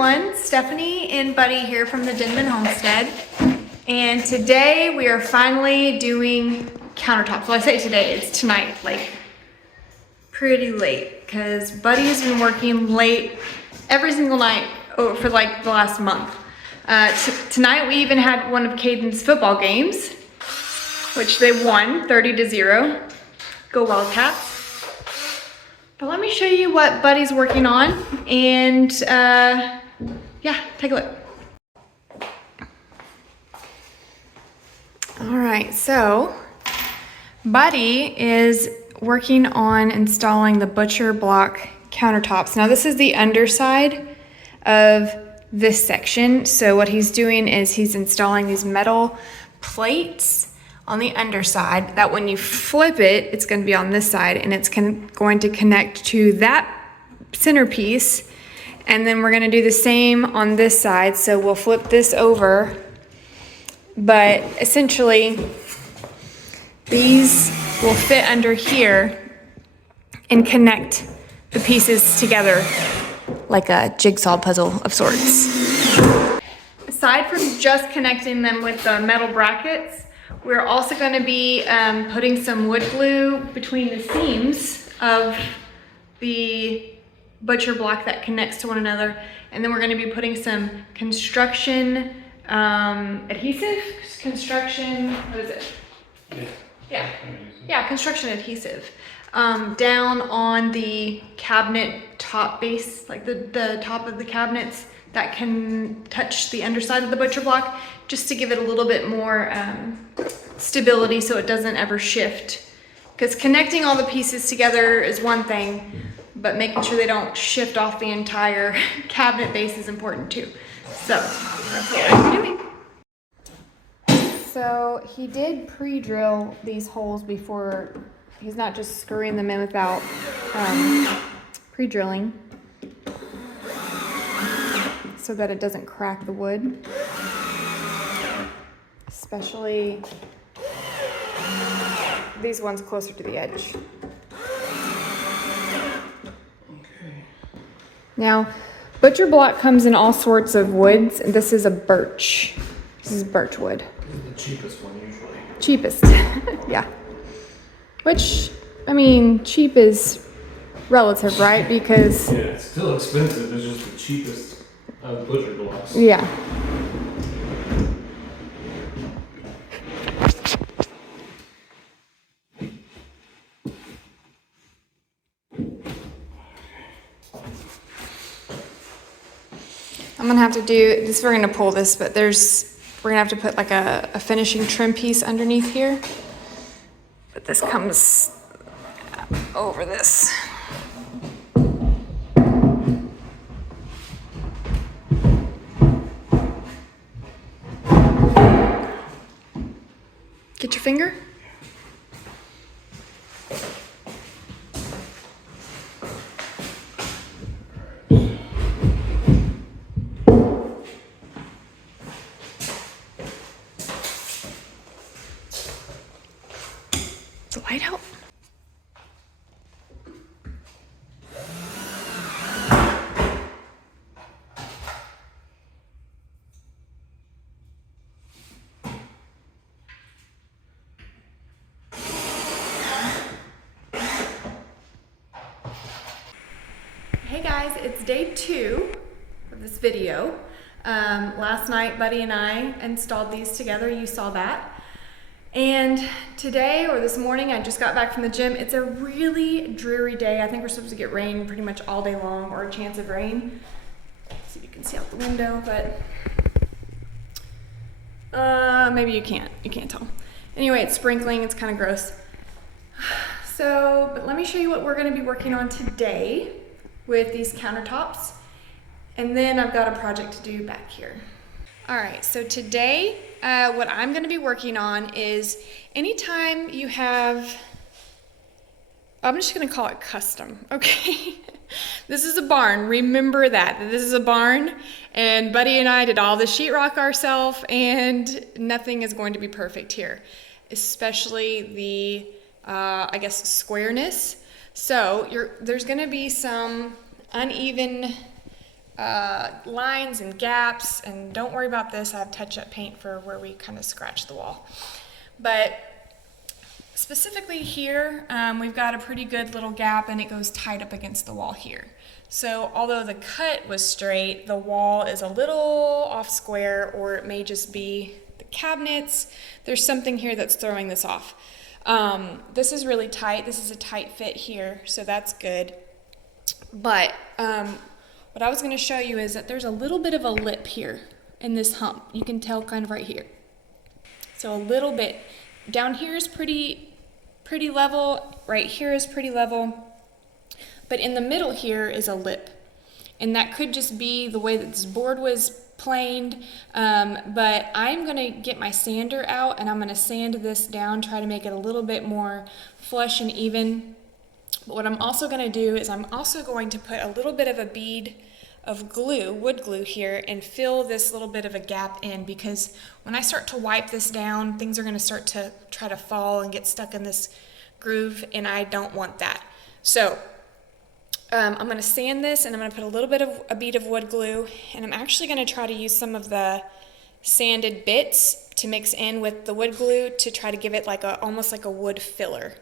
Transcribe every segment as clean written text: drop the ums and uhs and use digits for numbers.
everyone, Stephanie and Buddy here from the Denman Homestead. And today we are finally doing countertops. Well, I say today, it's tonight, like pretty late, because Buddy has been working late every single night for like the last month. Tonight we even had one of Caden's football games, which they won 30-0. Go Wildcats. But let me show you what Buddy's working on, and yeah, take a look. All right, so Buddy is working on installing the butcher block countertops. Now this is the underside of this section. So what he's doing is he's installing these metal plates on the underside that when you flip it, it's going to be on this side, and it's going to connect to that centerpiece. And then we're going to do the same on this side. So we'll flip this over, but essentially these will fit under here and connect the pieces together like a jigsaw puzzle of sorts. Aside from just connecting them with the metal brackets, we're also going to be putting some wood glue between the seams of the butcher block that connects to one another. And then we're going to be putting some construction adhesive, what is it? Yeah, construction adhesive down on the cabinet top base, like the top of the cabinets that can touch the underside of the butcher block, just to give it a little bit more stability so it doesn't ever shift. Because connecting all the pieces together is one thing, but making sure they don't shift off the entire cabinet base is important too. So that's what I'm doing. So he did pre-drill these holes before. He's not just screwing them in without pre-drilling, so that it doesn't crack the wood, especially these ones closer to the edge. Okay. Now, butcher block comes in all sorts of woods. This is a birch. This is birch wood. This is the cheapest one usually. Cheapest, yeah. Which, I mean, cheap is relative, right? Because yeah, it's still expensive. It's just the cheapest of butcher blocks. Yeah. I'm gonna have to do this. We're gonna pull this, but we're gonna have to put like a finishing trim piece underneath here. But this comes over this. Get your finger. Does the light help? Hey guys, it's day 2 of this video. Last night, Buddy and I installed these together. You saw that. And today, or this morning, I just got back from the gym. It's a really dreary day. I think we're supposed to get rain pretty much all day long, or a chance of rain. Let's see if you can see out the window, but maybe you can't. You can't tell. Anyway, it's sprinkling. It's kind of gross. So, but let me show you what we're going to be working on today with these countertops. And then I've got a project to do back here. All right, so today, what I'm gonna be working on is anytime you have, I'm just gonna call it custom, okay? This is a barn, remember that this is a barn, and Buddy and I did all the sheetrock ourselves, and nothing is going to be perfect here, especially the, I guess, squareness. So there's gonna be some uneven lines and gaps, and don't worry about this, I have touch-up paint for where we kind of scratch the wall. But specifically here, we've got a pretty good little gap and it goes tight up against the wall here. So although the cut was straight, the wall is a little off square, or it may just be the cabinets. There's something here that's throwing this off. This is really tight. This is a tight fit here, so that's good. But what I was going to show you is that there's a little bit of a lip here in this hump. You can tell kind of right here. So a little bit. Down here is pretty level. Right here is pretty level. But in the middle here is a lip. And that could just be the way that this board was planed. But I'm going to get my sander out and I'm going to sand this down, try to make it a little bit more flush and even. But what I'm also going to do is I'm also going to put a little bit of a bead of glue, wood glue here, and fill this little bit of a gap in, because when I start to wipe this down, things are going to start to try to fall and get stuck in this groove, and I don't want that. So I'm going to sand this, and I'm going to put a little bit of a bead of wood glue, and I'm actually going to try to use some of the sanded bits to mix in with the wood glue to try to give it like almost like a wood filler.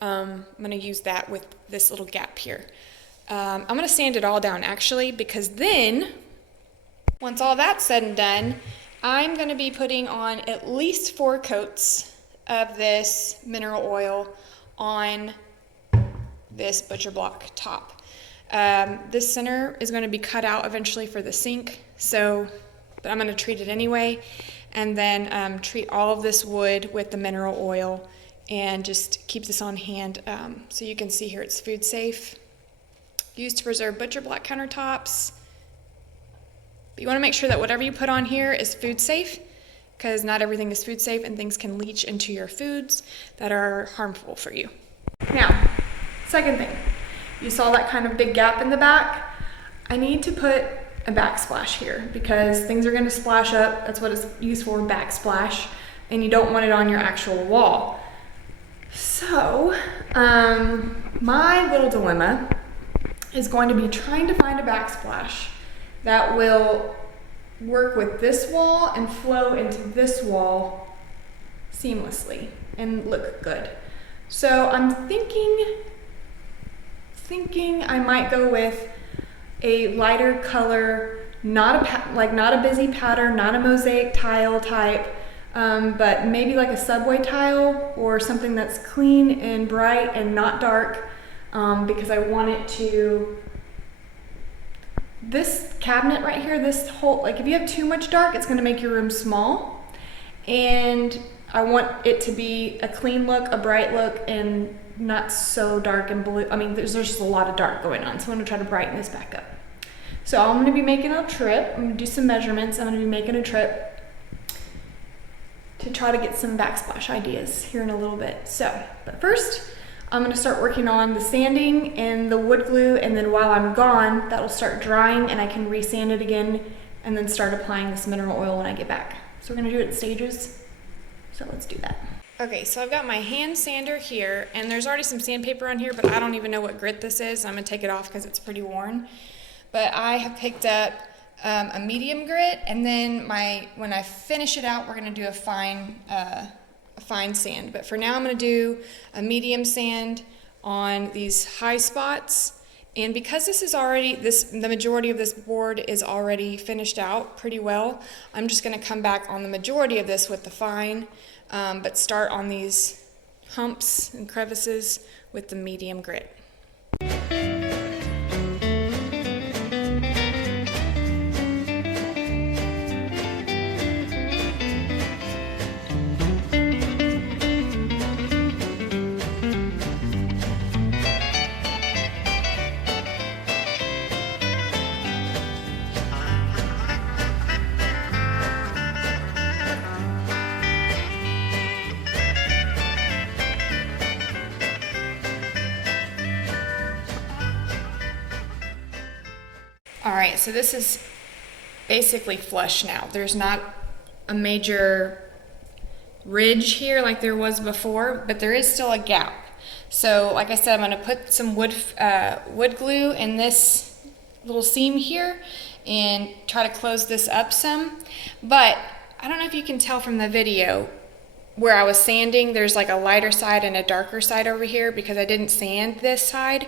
I'm going to use that with this little gap here. I'm going to sand it all down actually, because then once all that's said and done, I'm going to be putting on at least 4 coats of this mineral oil on this butcher block top. This center is going to be cut out eventually for the sink, but I'm going to treat it anyway, and then treat all of this wood with the mineral oil and just keep this on hand. So you can see here it's food safe. Used to preserve butcher block countertops. But you want to make sure that whatever you put on here is food safe, because not everything is food safe and things can leach into your foods that are harmful for you. Now, second thing, you saw that kind of big gap in the back. I need to put a backsplash here because things are going to splash up. That's what it's used for, backsplash, and you don't want it on your actual wall. So, my little dilemma is going to be trying to find a backsplash that will work with this wall and flow into this wall seamlessly and look good. So I'm thinking I might go with a lighter color, not a busy pattern, not a mosaic tile type, but maybe like a subway tile or something that's clean and bright and not dark. Because I want it to, this cabinet right here, this whole, like if you have too much dark, it's going to make your room small, and I want it to be a clean look, a bright look, and not so dark and blue. I mean, there's just a lot of dark going on, so I'm going to try to brighten this back up. So I'm going to be making a trip. I'm going to do some measurements. I'm going to be making a trip to try to get some backsplash ideas here in a little bit. So, but first, I'm going to start working on the sanding and the wood glue, and then while I'm gone, that'll start drying and I can resand it again and then start applying this mineral oil when I get back. So we're going to do it in stages. So let's do that. Okay, so I've got my hand sander here, and there's already some sandpaper on here, but I don't even know what grit this is. I'm going to take it off because it's pretty worn. But I have picked up a medium grit, and then when I finish it out, we're going to do a fine sand. But for now, I'm going to do a medium sand on these high spots. And because this is already, the majority of this board is already finished out pretty well, I'm just going to come back on the majority of this with the fine, but start on these humps and crevices with the medium grit. All right, so this is basically flush now. There's not a major ridge here like there was before, but there is still a gap. So like I said, I'm going to put some wood glue in this little seam here, and try to close this up some. But I don't know if you can tell from the video where I was sanding, there's like a lighter side and a darker side over here because I didn't sand this side.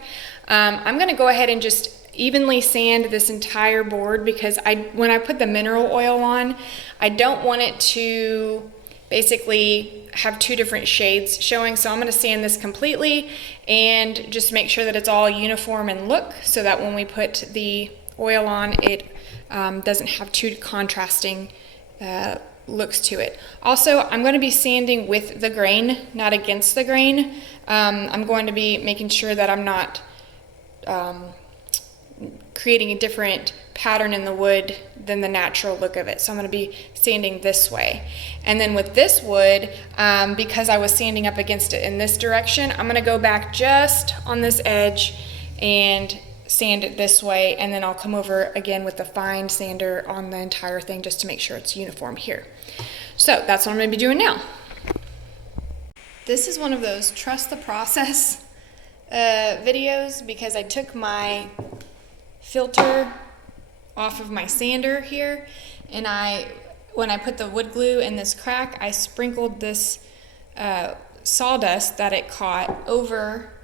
I'm gonna go ahead and just evenly sand this entire board because when I put the mineral oil on, I don't want it to basically have two different shades showing. So I'm gonna sand this completely and just make sure that it's all uniform in look so that when we put the oil on, it doesn't have two contrasting looks to it. Also, I'm going to be sanding with the grain, not against the grain. I'm going to be making sure that I'm not creating a different pattern in the wood than the natural look of it. So I'm going to be sanding this way. And then with this wood, because I was sanding up against it in this direction, I'm going to go back just on this edge and sand it this way, and then I'll come over again with the fine sander on the entire thing just to make sure it's uniform here. So that's what I'm going to be doing now. This is one of those trust the process videos because I took my filter off of my sander here, and when I put the wood glue in this crack, I sprinkled this sawdust that it caught over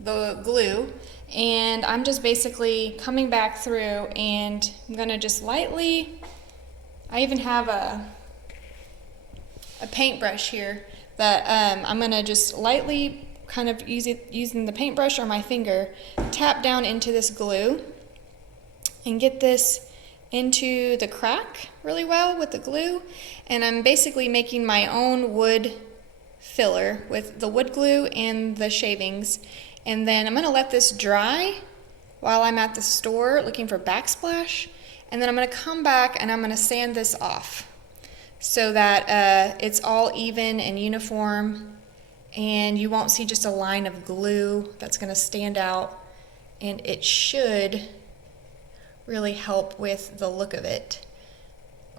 the glue, and I'm just basically coming back through, and I'm gonna just lightly, I even have a paintbrush here that I'm gonna just lightly kind of using the paintbrush or my finger, tap down into this glue and get this into the crack really well with the glue. And I'm basically making my own wood filler with the wood glue and the shavings. And then I'm gonna let this dry while I'm at the store looking for backsplash. And then I'm gonna come back and I'm gonna sand this off so that it's all even and uniform, and you won't see just a line of glue that's gonna stand out, and it should really help with the look of it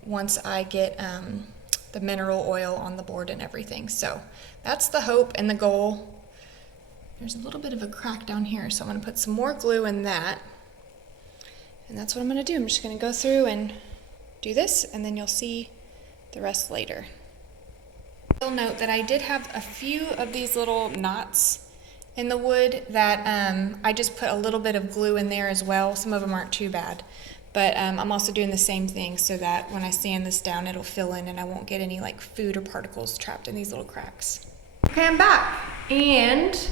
once I get the mineral oil on the board and everything. So that's the hope and the goal. There's a little bit of a crack down here, so I'm going to put some more glue in that. And that's what I'm going to do. I'm just going to go through and do this, and then you'll see the rest later. You'll note that I did have a few of these little knots in the wood that I just put a little bit of glue in there as well. Some of them aren't too bad. But I'm also doing the same thing so that when I sand this down, it'll fill in and I won't get any like food or particles trapped in these little cracks. Okay, I'm back. And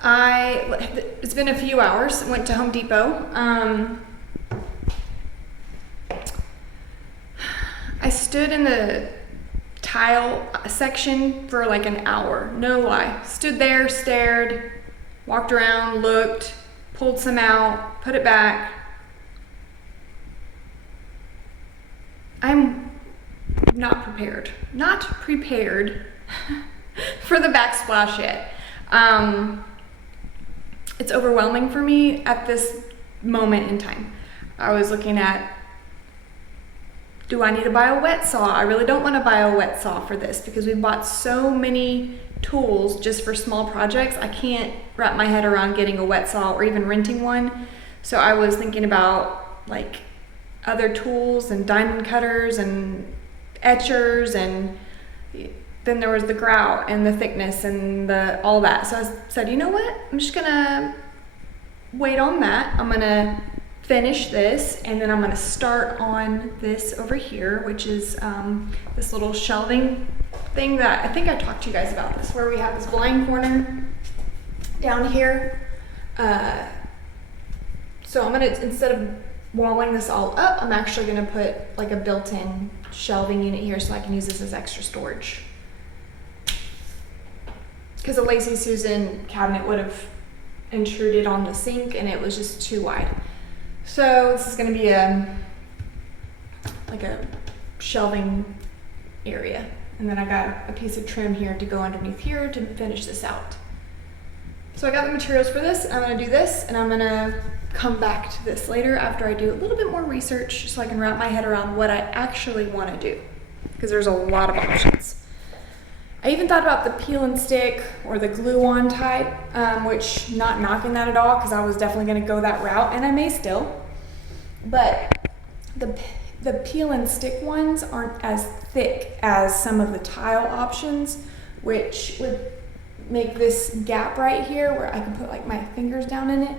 it's been a few hours. I went to Home Depot. I stood in the tile section for like an hour, no lie. Stood there, stared, walked around, looked, pulled some out, put it back. I'm not prepared for the backsplash yet. It's overwhelming for me at this moment in time. I was looking at, do I need to buy a wet saw? I really don't want to buy a wet saw for this because we bought so many tools just for small projects. I can't wrap my head around getting a wet saw or even renting one. So I was thinking about like other tools and diamond cutters and etchers, and then there was the grout and the thickness and all that. So I said, you know what? I'm just gonna wait on that. I'm gonna finish this, and then I'm gonna start on this over here, which is this little shelving thing that I think I talked to you guys about this, where we have this blind corner down here. So I'm gonna, instead of walling this all up, I'm actually gonna put like a built-in shelving unit here so I can use this as extra storage. Because the Lazy Susan cabinet would have intruded on the sink and it was just too wide. So this is gonna be like a shelving area. And then I got a piece of trim here to go underneath here to finish this out. So I got the materials for this. I'm gonna do this, and I'm gonna come back to this later after I do a little bit more research so I can wrap my head around what I actually wanna do, because there's a lot of options. I even thought about the peel and stick or the glue on type, which not knocking that at all, because I was definitely gonna go that route, and I may still. but the peel and stick ones aren't as thick as some of the tile options, which would make this gap right here where I can put like my fingers down in it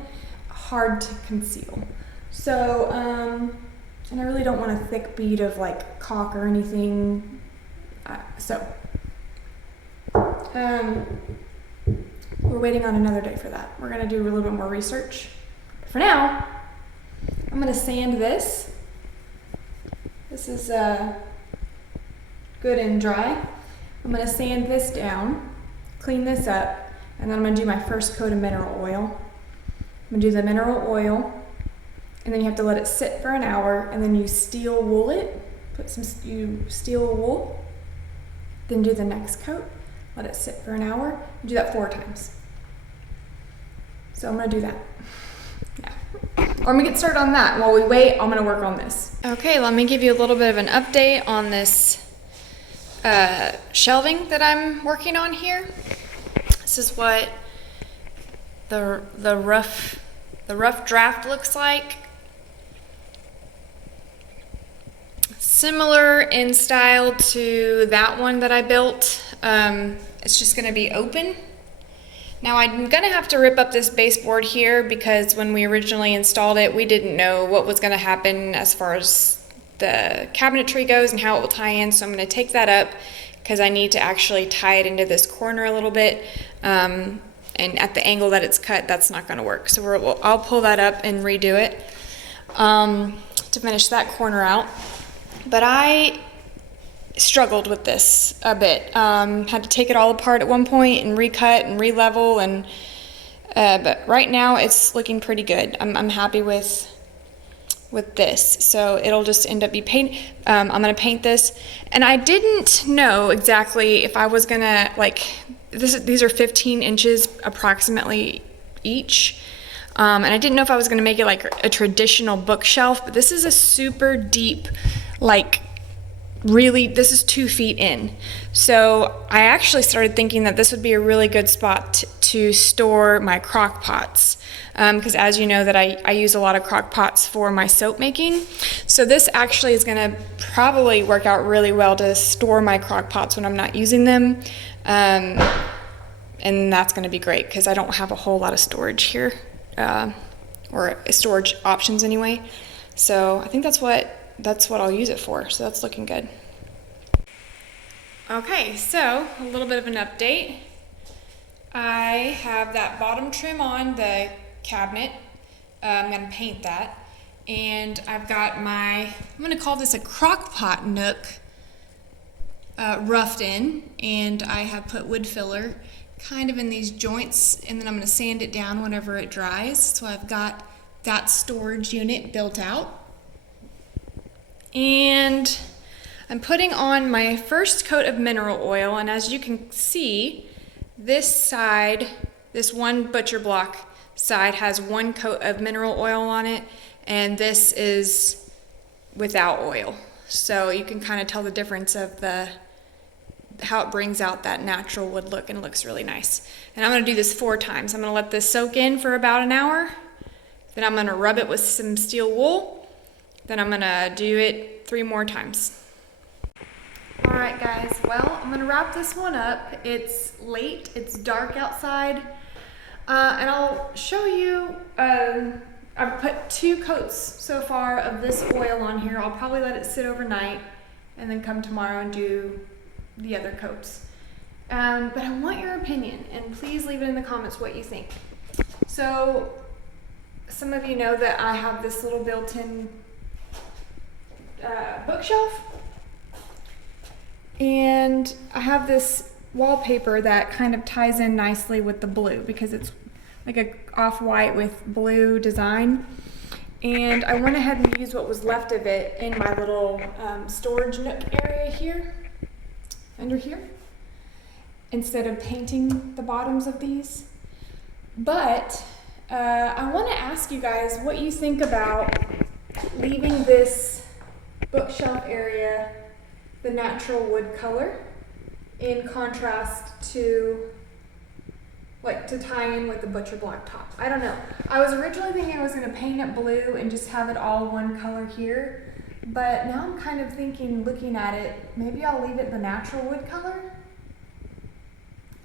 hard to conceal. So, and I really don't want a thick bead of like caulk or anything. We're waiting on another day for that. We're gonna do a little bit more research. But for now, I'm gonna sand this. This is good and dry. I'm gonna sand this down, clean this up, and then I'm gonna do my first coat of mineral oil. I'm gonna do the mineral oil, and then you have to let it sit for an hour, and then you steel wool it. You steel wool, then do the next coat, let it sit for an hour, and do that 4 times. So I'm gonna do that. Yeah. Or I'm gonna get started on that. While we wait, I'm gonna work on this. Okay, let me give you a little bit of an update on this shelving that I'm working on here. This is what the rough draft looks like. Similar in style to that one that I built. It's just gonna be open. Now I'm gonna have to rip up this baseboard here because when we originally installed it, we didn't know what was gonna happen as far as the cabinetry goes and how it will tie in. So I'm gonna take that up because I need to actually tie it into this corner a little bit. And at the angle that it's cut, that's not gonna work. So I'll pull that up and redo it to finish that corner out. But I struggled with this a bit. Had to take it all apart at one point and recut and re-level, and but right now it's looking pretty good. I'm happy with this. So it'll just end up be paint. I'm gonna paint this, and I didn't know exactly if I was gonna these are 15 inches approximately each. And I didn't know if I was gonna make it like a traditional bookshelf, but this is a super deep, this is 2 feet in. So I actually started thinking that this would be a really good spot to store my crock pots. Because as you know that I use a lot of crock pots for my soap making. So this actually is gonna probably work out really well to store my crock pots when I'm not using them. And that's gonna be great because I don't have a whole lot of storage here. Or storage options anyway. So I think that's what I'll use it for. So that's looking good. Okay, so a little bit of an update. I have that bottom trim on the cabinet. I'm gonna paint that. And I've got I'm gonna call this a crock pot nook roughed in. And I have put wood filler kind of in these joints, and then I'm going to sand it down whenever it dries. So I've got that storage unit built out. And I'm putting on my first coat of mineral oil, and as you can see, this side, this one butcher block side has 1 coat of mineral oil on it, and this is without oil. So you can kind of tell the difference of how it brings out that natural wood look, and it looks really nice. And I'm gonna do this 4 times. I'm gonna let this soak in for about an hour. Then I'm gonna rub it with some steel wool. Then I'm gonna do it 3 more times. All right guys, well, I'm gonna wrap this one up. It's late, it's dark outside. And I'll show you, I've put 2 coats so far of this oil on here. I'll probably let it sit overnight and then come tomorrow and do the other coats. But I want your opinion, and please leave it in the comments what you think. So some of you know that I have this little built-in bookshelf, and I have this wallpaper that kind of ties in nicely with the blue because it's like a off-white with blue design. And I went ahead and used what was left of it in my little storage nook area here, under here, instead of painting the bottoms of these. But I want to ask you guys what you think about leaving this bookshelf area the natural wood color in contrast to like to tie in with the butcher block top. I don't know. I was originally thinking I was gonna paint it blue and just have it all one color here, but now I'm kind of thinking, looking at it, maybe I'll leave it the natural wood color.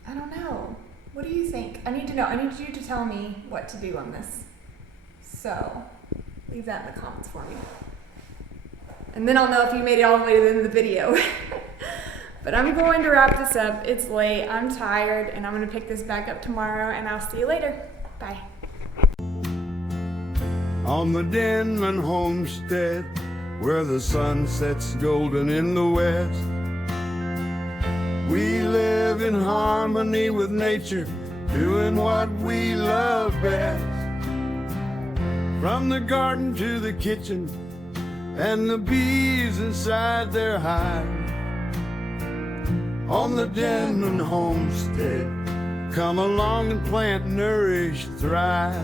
I don't know. What do you think? I need to know. I need you to tell me what to do on this. So leave that in the comments for me. And then I'll know if you made it all the way to the end of the video. But I'm going to wrap this up. It's late, I'm tired, and I'm gonna pick this back up tomorrow, and I'll see you later. Bye. On the Denman homestead, where the sun sets golden in the west, we live in harmony with nature, doing what we love best. From the garden to the kitchen, and the bees inside their hive. On the Denman homestead, come along and plant, nourish, thrive.